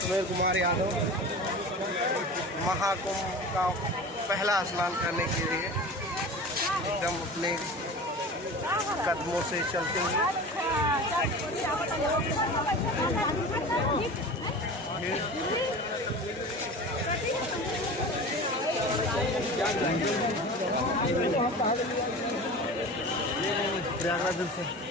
सुनील कुमार यादव महाकुंभ का पहला स्नान करने के लिए एकदम अपने कदमों से चलते हुए प्रयागराज से